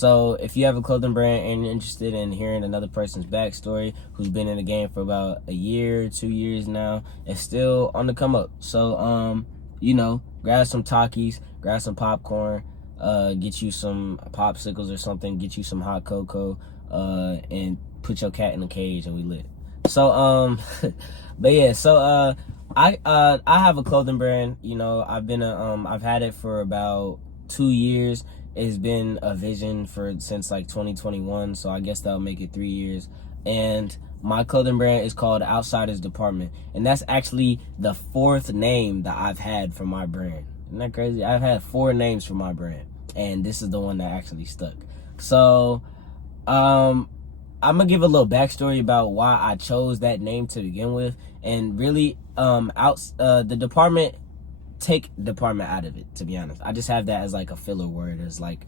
So if you have a clothing brand and you're interested in hearing another person's backstory who's been in the game for about a year, 2 years now, it's still on the come up. So, grab some Takis, grab some popcorn, get you some popsicles or something, get you some hot cocoa, and put your cat in a cage and we lit. So, but yeah, so, I have a clothing brand. I've had it for about 2 years. It's been a vision since like 2021, so I guess that'll make it 3 years. And my clothing brand is called Outsiders Department, and that's actually the 4th name that I've had for my brand. Isn't that crazy? I've had 4 names for my brand, and this is the one that actually stuck. So, I'm gonna give a little backstory about why I chose that name to begin with, and really, the department. Take department out of it, to be honest. I just have that as like a filler word, as like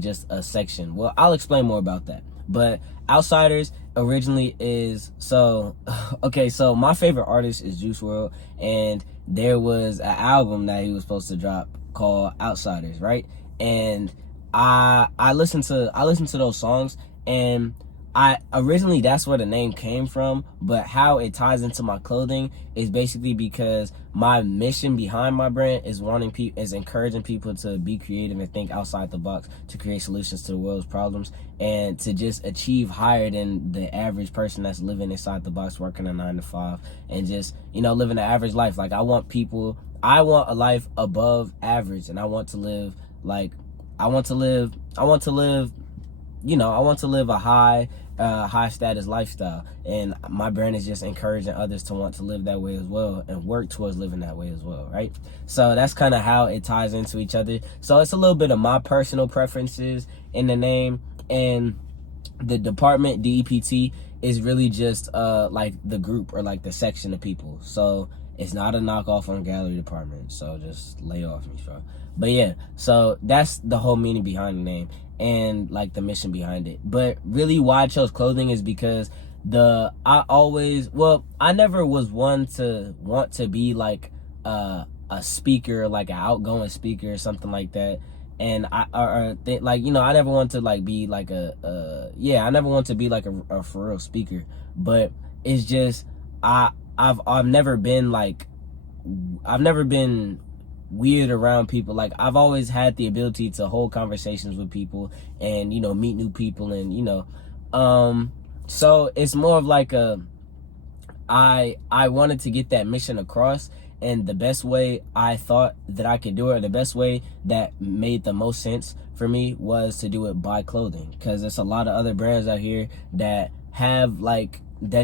just a section. Well, I'll explain more about that. But Outsiders originally is okay, so my favorite artist is Juice WRLD, and there was an album that he was supposed to drop called Outsiders, right? And I listened to those songs, and originally that's where the name came from, but how it ties into my clothing is basically because my mission behind my brand is encouraging people to be creative and think outside the box to create solutions to the world's problems, and to just achieve higher than the average person that's living inside the box, working a 9 to 5, and just, living an average life. Like, I want a life above average, and I want to live a high status lifestyle, and my brand is just encouraging others to want to live that way as well and work towards living that way as well, right? So that's kind of how it ties into each other. So it's a little bit of my personal preferences in the name, and the department, DEPT, is really just like the group or like the section of people. So it's not a knockoff on gallery department, so just lay off me, bro. But yeah, so that's the whole meaning behind the name and like the mission behind it. But really why I chose clothing is because I never was one to want to be like a speaker, like an outgoing speaker or something like that. And I never want to like be like I never want to be like a for real speaker. But it's just I've never been weird around people. Like, I've always had the ability to hold conversations with people and meet new people, and so it's more of like I wanted to get that mission across, and the best way I thought that I could do it, or the best way that made the most sense for me, was to do it by clothing, because there's a lot of other brands out here that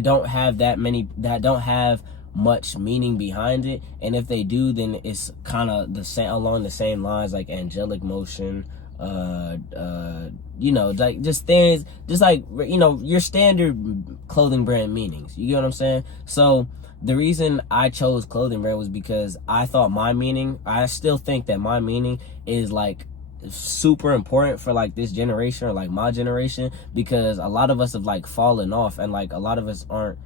don't have much meaning behind it, and if they do, then it's kind of along the same lines, like angelic motion, like just things, just like your standard clothing brand meanings. You get what I'm saying? So the reason I chose clothing brand was because I still think that my meaning is like super important for like this generation, or like my generation, because a lot of us have like fallen off, and like a lot of us aren't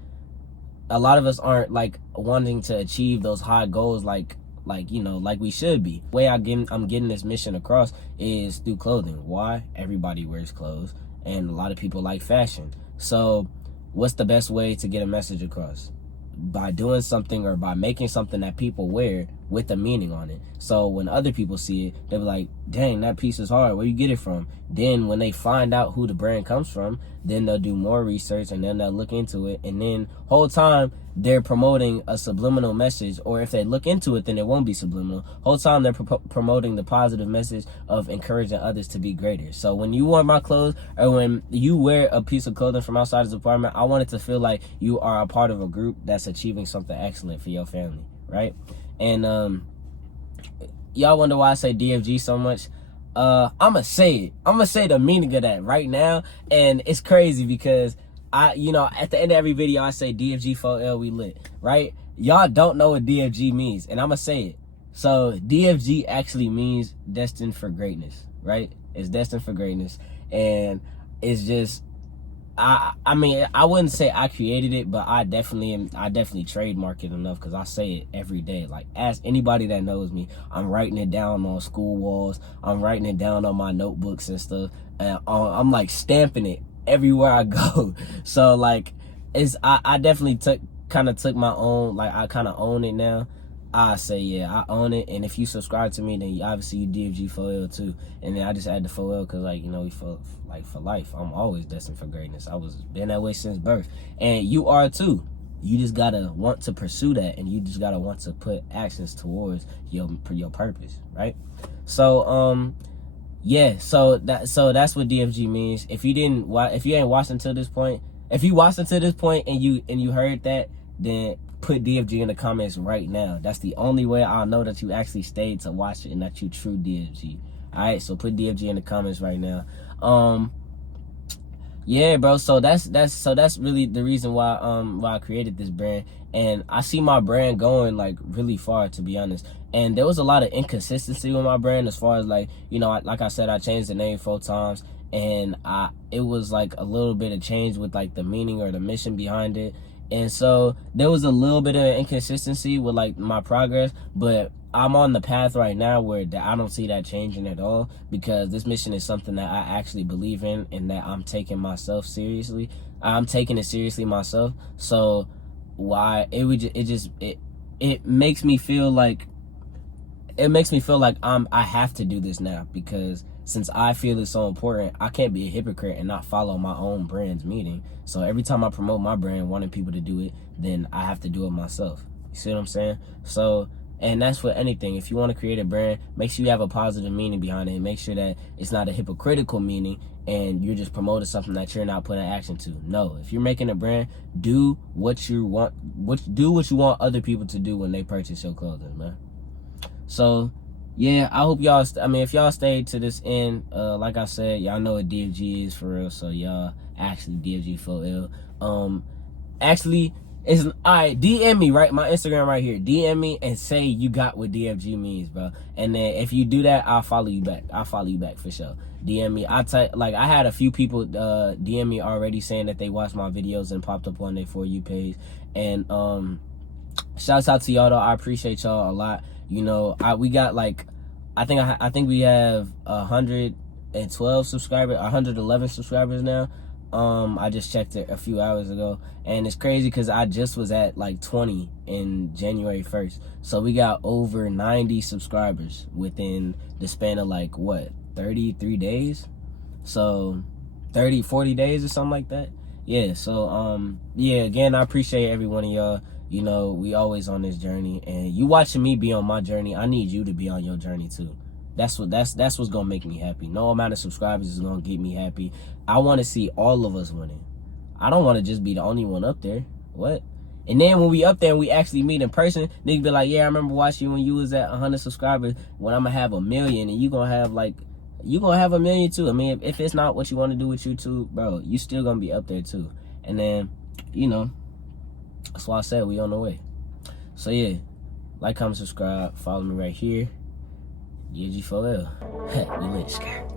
like wanting to achieve those high goals like we should be. The way I'm getting this mission across is through clothing. Why? Everybody wears clothes, and a lot of people like fashion. So what's the best way to get a message across? By doing something, or by making something that people wear with a meaning on it. So when other people see it, they'll be like, dang, that piece is hard. Where you get it from? Then when they find out who the brand comes from, then they'll do more research, and then they'll look into it. And then whole time they're promoting a subliminal message, or if they look into it, then it won't be subliminal. Whole time they're promoting the positive message of encouraging others to be greater. So when you wear my clothes, or when you wear a piece of clothing from outside the department, I want it to feel like you are a part of a group that's achieving something excellent for your family, right? And y'all wonder why I say DFG so much. I'ma say the meaning of that right now, and it's crazy because at the end of every video I say DFG4L, we lit, right? Y'all don't know what DFG means, and I'ma say it. So DFG actually means destined for greatness, right? It's destined for greatness, and it's just I mean, I wouldn't say I created it, but I definitely trademark it enough, because I say it every day. Like, ask anybody that knows me, I'm writing it down on school walls, I'm writing it down on my notebooks and stuff, and I'm like stamping it everywhere I go. So like, I definitely took my own, like, I kind of own it now. I say, yeah, I own it. And if you subscribe to me, then obviously you DFG 4L too. And then I just add the 4L because, like, you know, for life, I'm always destined for greatness. I was been that way since birth, and you are too. You just gotta want to pursue that, and you just gotta want to put actions towards your purpose, right? So yeah, so that's what DFG means. If you ain't watched until this point, if you watched until this point and you heard that, then put DFG in the comments right now. That's the only way I'll know that you actually stayed to watch it and that you true DFG. All right, so put DFG in the comments right now. Yeah, bro. So that's really the reason why I created this brand, and I see my brand going like really far, to be honest. And there was a lot of inconsistency with my brand, as far as, like, you know, like I said, I changed the name 4 times, and it was like a little bit of change with like the meaning or the mission behind it. And so there was a little bit of inconsistency with like my progress, but I'm on the path right now where I don't see that changing at all, because this mission is something that I actually believe in, and that I'm taking myself seriously. I'm taking it seriously myself. So why it makes me feel like I have to do this now, because since I feel it's so important, I can't be a hypocrite and not follow my own brand's meaning. So every time I promote my brand, wanting people to do it, then I have to do it myself. You see what I'm saying? So, and that's for anything. If you want to create a brand, make sure you have a positive meaning behind it, and make sure that it's not a hypocritical meaning and you're just promoting something that you're not putting action to. No, if you're making a brand, do what you want other people to do when they purchase your clothing, man. So yeah, I hope y'all, if y'all stayed to this end, like I said, y'all know what DFG is for real, so y'all actually DFG 4L. Actually, it's alright, DM me, right? My Instagram right here. DM me and say you got what DFG means, bro. And then if you do that, I'll follow you back. I'll follow you back for sure. DM me. I had a few people DM me already saying that they watched my videos and popped up on their For You page. And shouts out to y'all though. I appreciate y'all a lot. You know, we got like, I think we have 112 subscribers, 111 subscribers now. I just checked it a few hours ago, and it's crazy because I just was at like 20 in January 1st. So we got over 90 subscribers within the span of like, what, 33 days? So 40 days or something like that. Yeah, so yeah, again, I appreciate every one of y'all. You know, we always on this journey, and you watching me be on my journey, I need you to be on your journey too. That's what's gonna make me happy. No amount of subscribers is gonna get me happy. I want to see all of us winning. I don't want to just be the only one up there. What? And then when we up there and we actually meet in person, niggas be like, yeah, I remember watching you when you was at 100 subscribers. When I'm gonna have 1 million, and you gonna have 1 million too. I mean, if it's not what you want to do with YouTube, bro, you still gonna be up there too. And then, you know, that's why I said we on the way. So yeah, like, comment, subscribe, follow me right here. DFG 4L. We lit.